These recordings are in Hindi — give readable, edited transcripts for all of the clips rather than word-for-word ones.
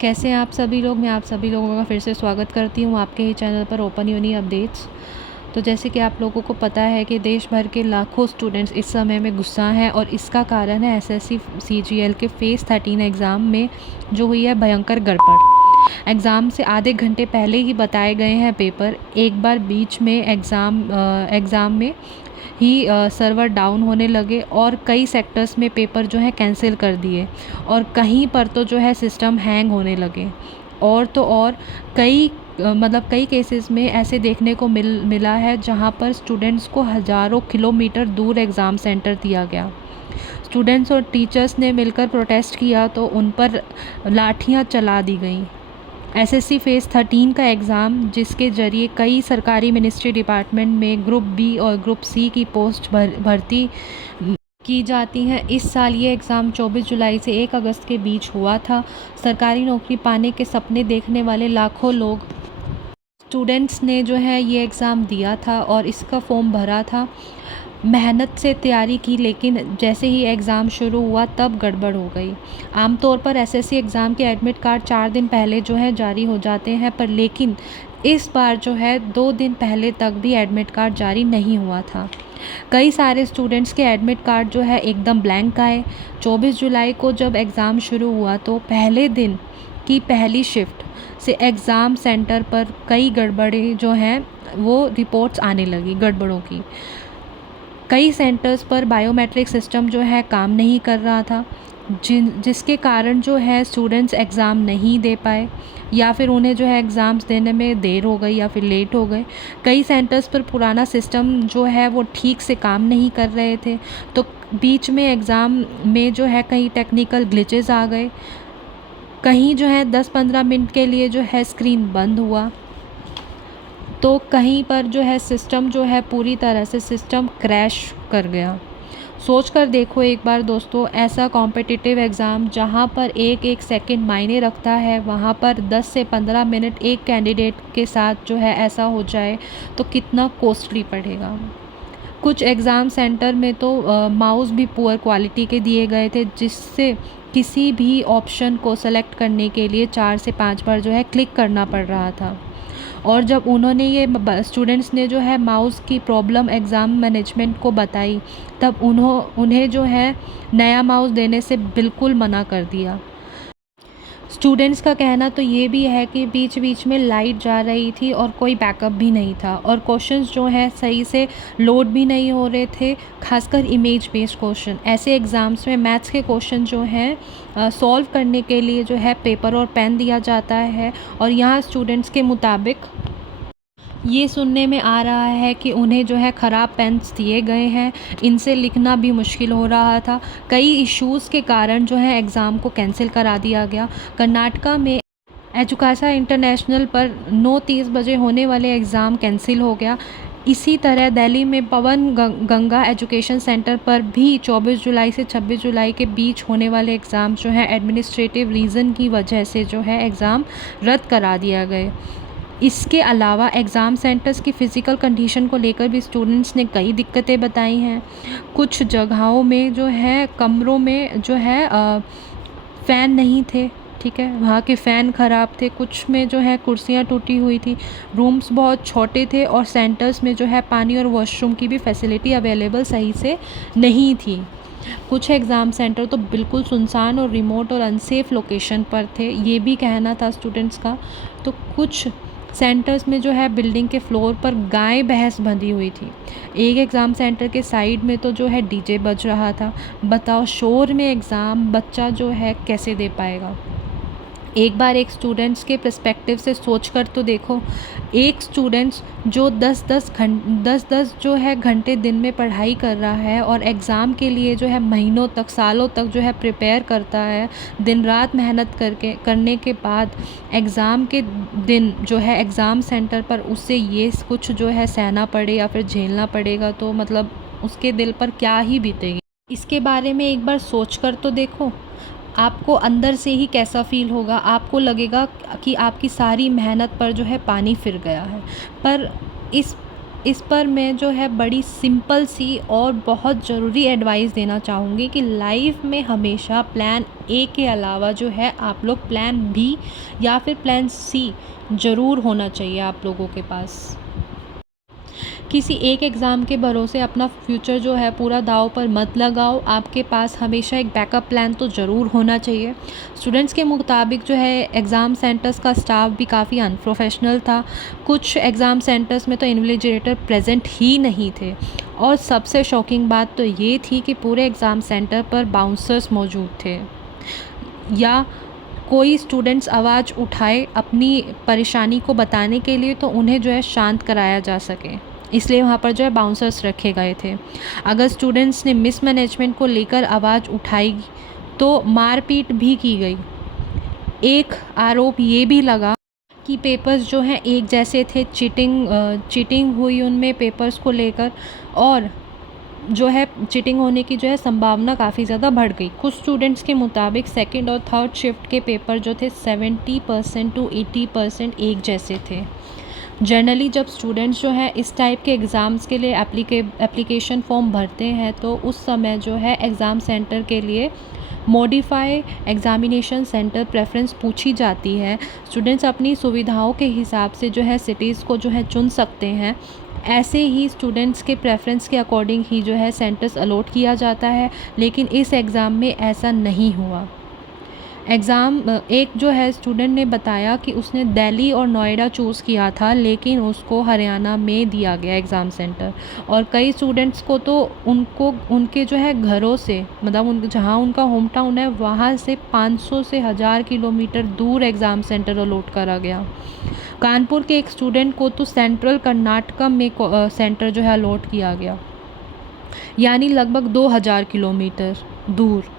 कैसे हैं आप सभी लोग। मैं आप सभी लोगों का फिर से स्वागत करती हूँ आपके ही चैनल पर ओपन यूनी अपडेट्स। तो जैसे कि आप लोगों को पता है कि देश भर के लाखों स्टूडेंट्स इस समय में गुस्सा हैं और इसका कारण है एसएससी सीजीएल के फ़ेज़ 13 एग्ज़ाम में जो हुई है भयंकर गड़बड़। एग्ज़ाम से आधे घंटे पहले ही बताए गए हैं पेपर, एक बार बीच में एग्ज़ाम में ही सर्वर डाउन होने लगे और कई सेक्टर्स में पेपर जो है कैंसिल कर दिए और कहीं पर तो जो है सिस्टम हैंग होने लगे। और तो और कई केसेस में ऐसे देखने को मिला है जहां पर स्टूडेंट्स को हज़ारों किलोमीटर दूर एग्ज़ाम सेंटर दिया गया। स्टूडेंट्स और टीचर्स ने मिलकर प्रोटेस्ट किया तो उन पर लाठियां चला दी गईं। एसएससी फ़ेज़ 13 का एग्ज़ाम जिसके ज़रिए कई सरकारी मिनिस्ट्री डिपार्टमेंट में ग्रुप बी और ग्रुप सी की पोस्ट भर्ती की जाती हैं। इस साल ये एग्ज़ाम 24 जुलाई से 1 अगस्त के बीच हुआ था। सरकारी नौकरी पाने के सपने देखने वाले लाखों लोग स्टूडेंट्स ने जो है ये एग्ज़ाम दिया था और इसका फॉर्म भरा था, मेहनत से तैयारी की, लेकिन जैसे ही एग्ज़ाम शुरू हुआ तब गड़बड़ हो गई। आमतौर पर एसएससी एग्ज़ाम के एडमिट कार्ड 4 दिन पहले जो है जारी हो जाते हैं, पर लेकिन इस बार जो है 2 दिन पहले तक भी एडमिट कार्ड जारी नहीं हुआ था। कई सारे स्टूडेंट्स के एडमिट कार्ड जो है एकदम ब्लैंक आए। 24 जुलाई को जब एग्ज़ाम शुरू हुआ तो पहले दिन की पहली शिफ्ट से एग्ज़ाम सेंटर पर कई गड़बड़ें जो हैं वो रिपोर्ट्स आने लगी गड़बड़ों की। कई सेंटर्स पर बायोमेट्रिक सिस्टम जो है काम नहीं कर रहा था, जिसके कारण जो है स्टूडेंट्स एग्ज़ाम नहीं दे पाए या फिर उन्हें जो है एग्ज़ाम्स देने में देर हो गई या फिर लेट हो गए। कई सेंटर्स पर पुराना सिस्टम जो है वो ठीक से काम नहीं कर रहे थे, तो बीच में एग्ज़ाम में जो है कई टेक्निकल ग्लिचेस आ गए। कहीं जो है 10-15 मिनट के लिए जो है स्क्रीन बंद हुआ, तो कहीं पर जो है सिस्टम जो है पूरी तरह से सिस्टम क्रैश कर गया। सोच कर देखो एक बार दोस्तों, ऐसा कॉम्पिटिटिव एग्ज़ाम जहाँ पर एक एक सेकंड मायने रखता है, वहाँ पर 10 से 15 मिनट एक कैंडिडेट के साथ जो है ऐसा हो जाए तो कितना कॉस्टली पड़ेगा। कुछ एग्ज़ाम सेंटर में तो माउस भी पुअर क्वालिटी के दिए गए थे, जिससे किसी भी ऑप्शन को सेलेक्ट करने के लिए 4 से 5 बार जो है क्लिक करना पड़ रहा था। और जब उन्होंने ये स्टूडेंट्स ने जो है माउस की प्रॉब्लम एग्ज़ाम मैनेजमेंट को बताई, तब उन्हें जो है नया माउस देने से बिल्कुल मना कर दिया। स्टूडेंट्स का कहना तो ये भी है कि बीच बीच में लाइट जा रही थी और कोई बैकअप भी नहीं था और क्वेश्चंस जो हैं सही से लोड भी नहीं हो रहे थे, खासकर इमेज बेस्ड क्वेश्चन। ऐसे एग्ज़ाम्स में मैथ्स के क्वेश्चन जो हैं सॉल्व करने के लिए जो है पेपर और पेन दिया जाता है और यहाँ स्टूडेंट्स के मुताबिक ये सुनने में आ रहा है कि उन्हें जो है ख़राब पेन्स दिए गए हैं, इनसे लिखना भी मुश्किल हो रहा था। कई इश्यूज़ के कारण जो है एग्ज़ाम को कैंसिल करा दिया गया। कर्नाटका में एजुकासा इंटरनेशनल पर 9:30 बजे होने वाले एग्ज़ाम कैंसिल हो गया। इसी तरह दिल्ली में पवन गंगा एजुकेशन सेंटर पर भी 24 जुलाई से 26 जुलाई के बीच होने वाले एग्ज़ाम जो है एडमिनिस्ट्रेटिव रीज़न की वजह से जो है एग्ज़ाम रद्द करा दिया गए। इसके अलावा एग्ज़ाम सेंटर्स की फ़िज़िकल कंडीशन को लेकर भी स्टूडेंट्स ने कई दिक्कतें बताई हैं। कुछ जगहों में जो है कमरों में जो है फ़ैन नहीं थे, ठीक है, वहाँ के फ़ैन ख़राब थे। कुछ में जो है कुर्सियाँ टूटी हुई थी, रूम्स बहुत छोटे थे और सेंटर्स में जो है पानी और वॉशरूम की भी फैसिलिटी अवेलेबल सही से नहीं थी। कुछ एग्ज़ाम सेंटर तो बिल्कुल सुनसान और रिमोट और अनसेफ लोकेशन पर थे, ये भी कहना था स्टूडेंट्स का। तो कुछ सेंटर्स में जो है बिल्डिंग के फ्लोर पर गाय भैंस बंधी हुई थी। एक एग्ज़ाम सेंटर के साइड में तो जो है डीजे बज रहा था। बताओ, शोर में एग्ज़ाम बच्चा जो है कैसे दे पाएगा। एक बार एक स्टूडेंट्स के पर्सपेक्टिव से सोच कर तो देखो, एक स्टूडेंट्स जो 10-10 जो है घंटे दिन में पढ़ाई कर रहा है और एग्ज़ाम के लिए जो है महीनों तक सालों तक जो है प्रिपेयर करता है, दिन रात मेहनत करने के बाद एग्ज़ाम के दिन जो है एग्ज़ाम सेंटर पर उससे ये कुछ जो है सहना पड़े या फिर झेलना पड़ेगा, तो मतलब उसके दिल पर क्या ही बीतेगी। इसके बारे में एक बार सोच कर तो देखो, आपको अंदर से ही कैसा फ़ील होगा। आपको लगेगा कि आपकी सारी मेहनत पर जो है पानी फिर गया है। पर इस इस पर मैं जो है बड़ी सिंपल सी और बहुत ज़रूरी एडवाइस देना चाहूँगी कि लाइफ में हमेशा प्लान ए के अलावा जो है आप लोग प्लान बी या फिर प्लान सी ज़रूर होना चाहिए आप लोगों के पास। किसी एक एग्ज़ाम के भरोसे अपना फ्यूचर जो है पूरा दांव पर मत लगाओ। आपके पास हमेशा एक बैकअप प्लान तो ज़रूर होना चाहिए। स्टूडेंट्स के मुताबिक जो है एग्ज़ाम सेंटर्स का स्टाफ भी काफ़ी अनप्रोफेशनल था। कुछ एग्ज़ाम सेंटर्स में तो इन्विजिलेटर प्रेजेंट ही नहीं थे और सबसे शॉकिंग बात तो ये थी कि पूरे एग्ज़ाम सेंटर पर बाउंसर्स मौजूद थे, या कोई स्टूडेंट्स आवाज़ उठाए अपनी परेशानी को बताने के लिए तो उन्हें जो है शांत कराया जा सके, इसलिए वहाँ पर जो है बाउंसर्स रखे गए थे। अगर स्टूडेंट्स ने मिसमैनेजमेंट को लेकर आवाज़ उठाई तो मारपीट भी की गई। एक आरोप ये भी लगा कि पेपर्स जो हैं एक जैसे थे, चीटिंग हुई उनमें पेपर्स को लेकर, और जो है चीटिंग होने की जो है संभावना काफ़ी ज़्यादा बढ़ गई। कुछ स्टूडेंट्स के मुताबिक सेकंड और थर्ड शिफ्ट के पेपर जो थे 70% टू 80% एक जैसे थे। जनरली जब स्टूडेंट्स जो है इस टाइप के एग्ज़ाम्स के लिए एप्लीकेशन फॉर्म भरते हैं तो उस समय जो है एग्ज़ाम सेंटर के लिए मॉडिफाई एग्ज़ामिनेशन सेंटर प्रेफरेंस पूछी जाती है। स्टूडेंट्स अपनी सुविधाओं के हिसाब से जो है सिटीज़ को जो है चुन सकते हैं। ऐसे ही स्टूडेंट्स के प्रेफरेंस के अकॉर्डिंग ही जो है सेंटर्स अलॉट किया जाता है, लेकिन इस एग्ज़ाम में ऐसा नहीं हुआ। एक जो है स्टूडेंट ने बताया कि उसने दिल्ली और नोएडा चूज़ किया था, लेकिन उसको हरियाणा में दिया गया एग्ज़ाम सेंटर। और कई स्टूडेंट्स को तो उनके जो है घरों से, मतलब जहाँ उनका होम टाउन है वहाँ से 500 से 1000 किलोमीटर दूर एग्ज़ाम सेंटर अलॉट करा गया। कानपुर के एक स्टूडेंट को तो सेंट्रल कर्नाटका में सेंटर जो है अलॉट किया गया, यानी लगभग 2000 किलोमीटर दूर।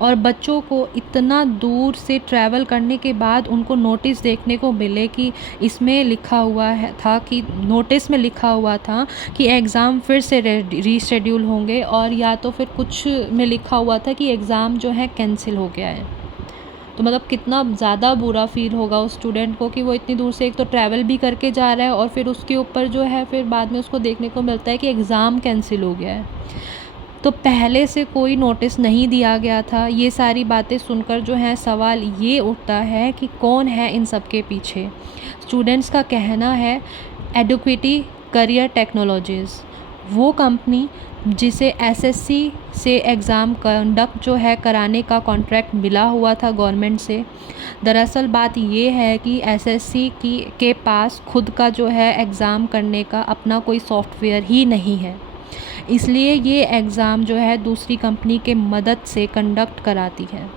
और बच्चों को इतना दूर से ट्रैवल करने के बाद उनको नोटिस देखने को मिले कि इसमें लिखा हुआ नोटिस में लिखा हुआ था कि एग्ज़ाम फिर से रीशेड्यूल होंगे, और या तो फिर कुछ में लिखा हुआ था कि एग्ज़ाम जो है कैंसिल हो गया है। तो मतलब कितना ज़्यादा बुरा फील होगा उस स्टूडेंट को कि वो इतनी दूर से एक तो ट्रैवल भी करके जा रहा है और फिर उसके ऊपर जो है फिर बाद में उसको देखने को मिलता है कि एग्ज़ाम कैंसिल हो गया है। तो पहले से कोई नोटिस नहीं दिया गया था। ये सारी बातें सुनकर जो है सवाल ये उठता है कि कौन है इन सब के पीछे। स्टूडेंट्स का कहना है एडुकेटी करियर टेक्नोलॉजीज़, वो कंपनी जिसे एसएससी से एग्ज़ाम कंडक्ट जो है कराने का कॉन्ट्रैक्ट मिला हुआ था गवर्नमेंट से। दरअसल बात ये है कि एसएससी के पास खुद का जो है एग्ज़ाम करने का अपना कोई सॉफ्टवेयर ही नहीं है, इसलिए ये एग्ज़ाम जो है दूसरी कंपनी के मदद से कंडक्ट कराती है।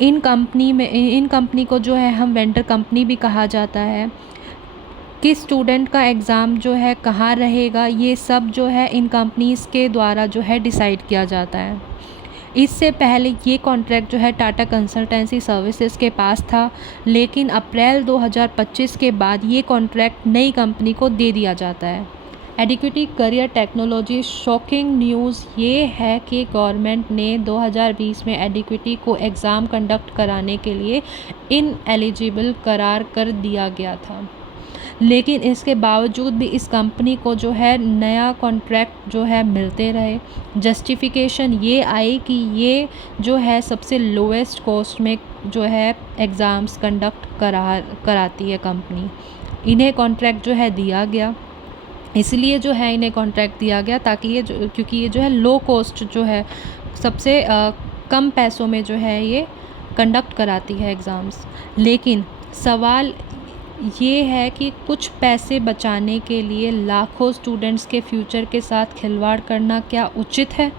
इन कंपनी को जो है हम वेंडर कंपनी भी कहा जाता है। किस स्टूडेंट का एग्ज़ाम जो है कहाँ रहेगा, ये सब जो है इन कंपनीज़ के द्वारा जो है डिसाइड किया जाता है। इससे पहले ये कॉन्ट्रैक्ट जो है टाटा कंसल्टेंसी सर्विसेज के पास था, लेकिन अप्रैल 2025 के बाद ये कॉन्ट्रैक्ट नई कंपनी को दे दिया जाता है। एडुकेटी करियर टेक्नोलॉजी शॉकिंग न्यूज़ ये है कि गवर्नमेंट ने 2020 में एडुकेटी को एग्ज़ाम कंडक्ट कराने के लिए इनएलिजिबल करार कर दिया गया था, लेकिन इसके बावजूद भी इस कंपनी को जो है नया कॉन्ट्रैक्ट जो है मिलते रहे। जस्टिफिकेशन ये आई कि ये जो है सबसे लोएस्ट कॉस्ट में जो है एग्ज़ाम्स कंडक्ट कराती है कंपनी, इन्हें कॉन्ट्रैक्ट जो है दिया गया। इसलिए जो है इन्हें कॉन्ट्रैक्ट दिया गया ताकि क्योंकि ये जो है लो कॉस्ट जो है सबसे कम पैसों में जो है ये कंडक्ट कराती है एग्ज़ाम्स। लेकिन सवाल ये है कि कुछ पैसे बचाने के लिए लाखों स्टूडेंट्स के फ्यूचर के साथ खिलवाड़ करना क्या उचित है?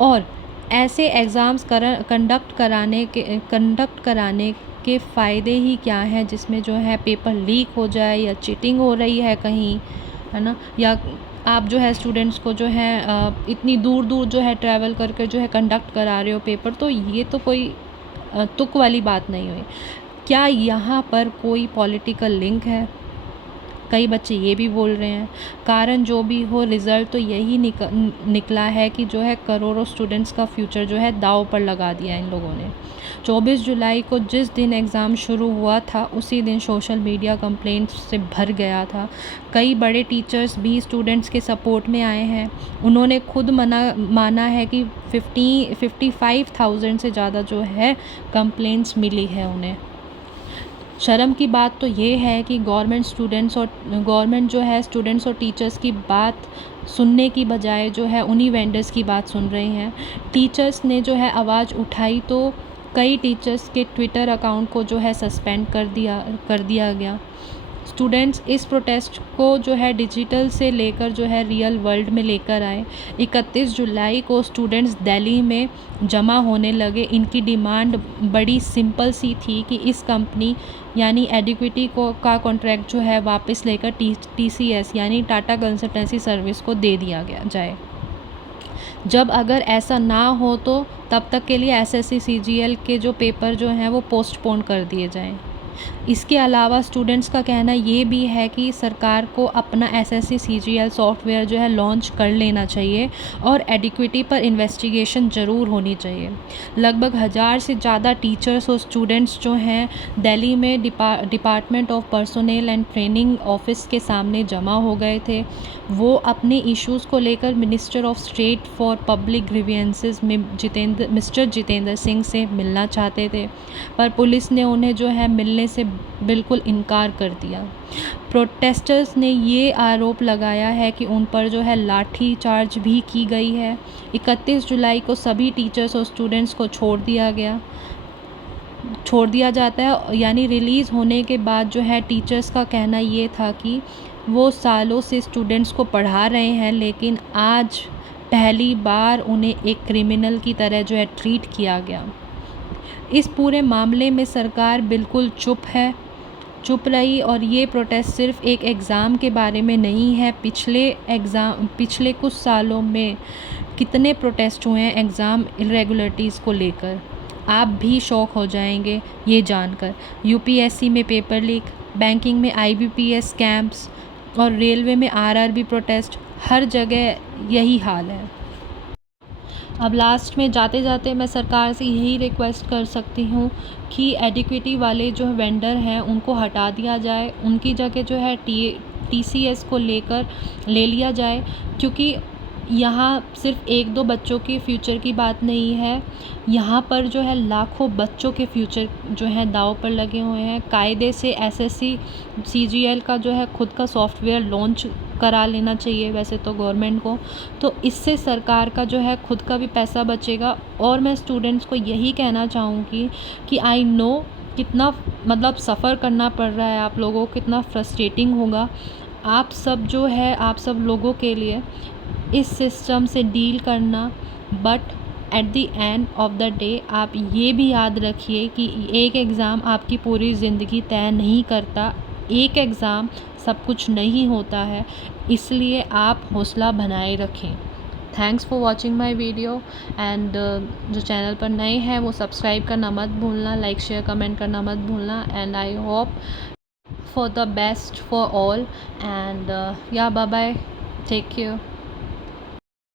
और ऐसे एग्ज़ाम्स कंडक्ट कराने के फ़ायदे ही क्या हैं, जिसमें जो है पेपर लीक हो जाए या चीटिंग हो रही है कहीं, है ना, या आप जो है स्टूडेंट्स को जो है इतनी दूर दूर जो है ट्रैवल करके जो है कंडक्ट करा रहे हो पेपर, तो ये तो कोई तुक वाली बात नहीं हुई। क्या यहाँ पर कोई पॉलिटिकल लिंक है? कई बच्चे ये भी बोल रहे हैं। कारण जो भी हो, रिज़ल्ट तो यही निकला है कि जो है करोड़ों स्टूडेंट्स का फ्यूचर जो है दांव पर लगा दिया इन लोगों ने। 24 जुलाई को जिस दिन एग्ज़ाम शुरू हुआ था उसी दिन सोशल मीडिया कंप्लेंट्स से भर गया था। कई बड़े टीचर्स भी स्टूडेंट्स के सपोर्ट में आए हैं। उन्होंने खुद माना है कि 55,000 से ज़्यादा जो है कंप्लेंट्स मिली है उन्हें। शर्म की बात तो ये है कि गवर्नमेंट जो है स्टूडेंट्स और टीचर्स की बात सुनने की बजाय जो है उन्हीं वेंडर्स की बात सुन रही हैं। टीचर्स ने जो है आवाज़ उठाई तो कई टीचर्स के ट्विटर अकाउंट को जो है सस्पेंड कर दिया गया। स्टूडेंट्स इस प्रोटेस्ट को जो है डिजिटल से लेकर जो है रियल वर्ल्ड में लेकर आए। 31 जुलाई को स्टूडेंट्स दिल्ली में जमा होने लगे। इनकी डिमांड बड़ी सिंपल सी थी कि इस कंपनी यानी एडिक्विटी का कॉन्ट्रैक्ट जो है वापस लेकर TCS यानी टाटा कंसल्टेंसी सर्विस को दे दिया जाए। जब अगर ऐसा ना हो तो तब तक के लिए SSC CGL के जो पेपर जो हैं वो पोस्टपोन कर दिए जाएं। इसके अलावा स्टूडेंट्स का कहना ये भी है कि सरकार को अपना SSC CGL सॉफ्टवेयर जो है लॉन्च कर लेना चाहिए और एडिक्विटी पर इन्वेस्टिगेशन ज़रूर होनी चाहिए। लगभग 1000 से ज़्यादा टीचर्स और स्टूडेंट्स जो हैं दिल्ली में department of personnel and training office के सामने जमा हो गए थे। वो अपने इश्यूज़ को लेकर minister of state for public grievances में मिस्टर जितेंद्र सिंह से मिलना चाहते थे, पर पुलिस ने उन्हें जो है मिलने से बिल्कुल इनकार कर दिया। प्रोटेस्टर्स ने ये आरोप लगाया है कि उन पर जो है लाठी चार्ज भी की गई है। 31 जुलाई को सभी टीचर्स और स्टूडेंट्स को छोड़ दिया जाता है। यानी रिलीज़ होने के बाद जो है टीचर्स का कहना ये था कि वो सालों से स्टूडेंट्स को पढ़ा रहे हैं, लेकिन आज पहली बार उन्हें एक क्रिमिनल की तरह जो है ट्रीट किया गया। इस पूरे मामले में सरकार बिल्कुल चुप रही और ये प्रोटेस्ट सिर्फ एक एग्ज़ाम के बारे में नहीं है। पिछले कुछ सालों में कितने प्रोटेस्ट हुए हैं एग्ज़ाम इरेगुलरिटीज़ को लेकर। आप भी शॉक हो जाएंगे ये जानकर। UPSC में पेपर लीक, बैंकिंग में IBPS स्कैम्स और रेलवे में RRB प्रोटेस्ट, हर जगह यही हाल है। अब लास्ट में जाते जाते मैं सरकार से यही रिक्वेस्ट कर सकती हूँ कि एडिक्विटी वाले जो वेंडर हैं उनको हटा दिया जाए, उनकी जगह जो है TCS को ले लिया जाए, क्योंकि यहाँ सिर्फ 1-2 बच्चों के फ्यूचर की बात नहीं है। यहाँ पर जो है लाखों बच्चों के फ्यूचर जो है दांव पर लगे हुए हैं। कायदे से SSC CGL का जो है खुद का सॉफ्टवेयर लॉन्च करा लेना चाहिए वैसे तो गवर्नमेंट को, तो इससे सरकार का जो है खुद का भी पैसा बचेगा। और मैं स्टूडेंट्स को यही कहना चाहूँगी कि आई नो कितना मतलब सफ़र करना पड़ रहा है आप लोगों को, कितना फ्रस्ट्रेटिंग होगा आप सब लोगों के लिए इस सिस्टम से डील करना। But at the end of the day आप ये भी याद रखिए कि एक एग्ज़ाम आपकी पूरी ज़िंदगी तय नहीं करता, एक एग्ज़ाम सब कुछ नहीं होता है, इसलिए आप हौसला बनाए रखें। Thanks for watching my video and जो चैनल पर नए हैं वो सब्सक्राइब करना मत भूलना, लाइक शेयर कमेंट करना मत भूलना। And I hope for the best for all and या बाय बाय, टेक केयर।